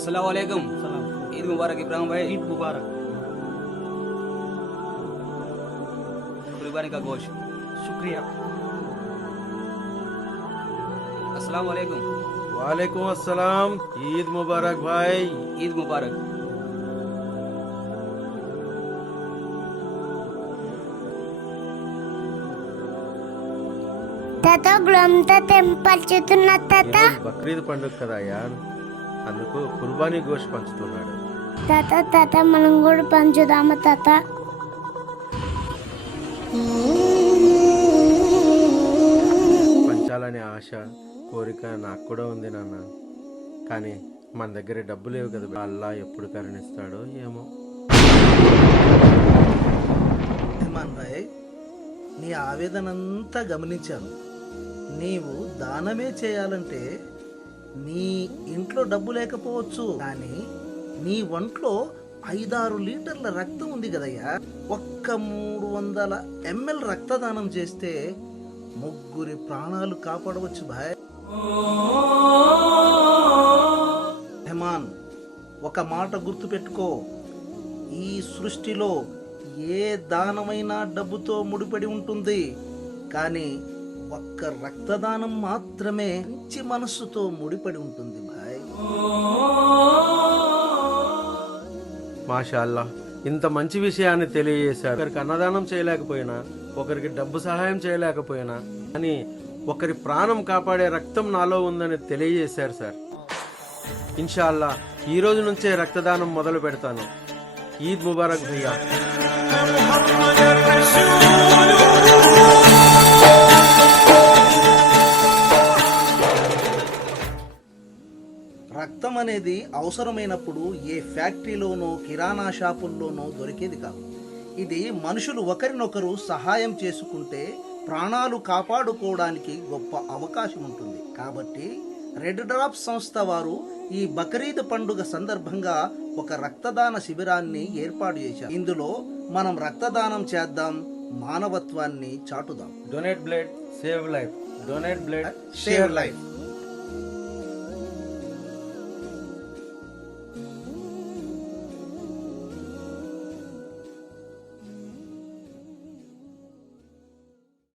अस्सलाम वालेकुम। ईद मुबारक इब्राहिम भाई। ईद मुबारक। कुर्बानी का गोश्त। शुक्रिया। अस्सलाम वालेकुम। वालेकुम अस्सलाम। ईद मुबारक भाई। ईद मुबारक। తాత గులంతా తెంపల్చుతున్న తాత. ఈరోజు బక్రీద్ పండుగ కదా అయ్యా, అందుకు కుర్బానీ గోష్ పంచుతున్నాడు. తాత తాత మనం కూడా పంచుదామా తాత? పంచాలనే ఆశ కోరిక నాకు కూడా ఉంది నాన్న, కానీ మన దగ్గర డబ్బు లేవు కదా. అల్లా ఎప్పుడు కరుణిస్తాడో ఏమో. హేమాన్ భాయ్, నీ ఆవేదనంతా గమనించాను. నీవు దానమే చేయాలంటే నీ ఇంట్లో డబ్బు లేకపోవచ్చు, కానీ నీ ఒంట్లో 5-6 లీటర్ల రక్తం ఉంది కదయ్యా. ఒక్క 300 ml రక్తదానం చేస్తే 3 ప్రాణాలు కాపాడవచ్చు భాయ్. హేమాన్, ఒక మాట గుర్తుపెట్టుకో, ఈ సృష్టిలో ఏ దానమైనా డబ్బుతో ముడిపడి ఉంటుంది, కానీ ఒక్క రక్తదానం మాత్రమే మంచి మనస్సుతో ముడిపడి ఉంటుంది భాయ్. మాషా అల్లా, ఇంత మంచి విషయాన్ని తెలియజేశారు. ఒకరికి అన్నదానం చేయలేకపోయినా, ఒకరికి డబ్బు సహాయం చేయలేకపోయినా, కానీ ఒకరి ప్రాణం కాపాడే రక్తం నాలో ఉందని తెలియజేశారు సార్. ఇన్షాల్లా ఈ రోజు నుంచే రక్తదానం మొదలు పెడతాను. ఈద్ ముబారక్ భయ్యా. రక్తం అనేది అవసరమైనప్పుడు ఏ ఫ్యాక్టరీలోనో కిరాణా షాపుల్లోనో దొరికేది కాదు. ఇది మనుషులు ఒకరినొకరు సహాయం చేసుకుంటే ప్రాణాలు కాపాడుకోవడానికి గొప్ప అవకాశం ఉంటుంది. కాబట్టి రెడ్ డ్రాప్ సంస్థ వారు ఈ బక్రీద్ పండుగ సందర్భంగా ఒక రక్తదాన శిబిరాన్ని ఏర్పాటు చేశారు. ఇందులో మనం రక్తదానం చేద్దాం, మానవత్వాన్ని చాటుదాం. Donate blood save life. Donate blood save life.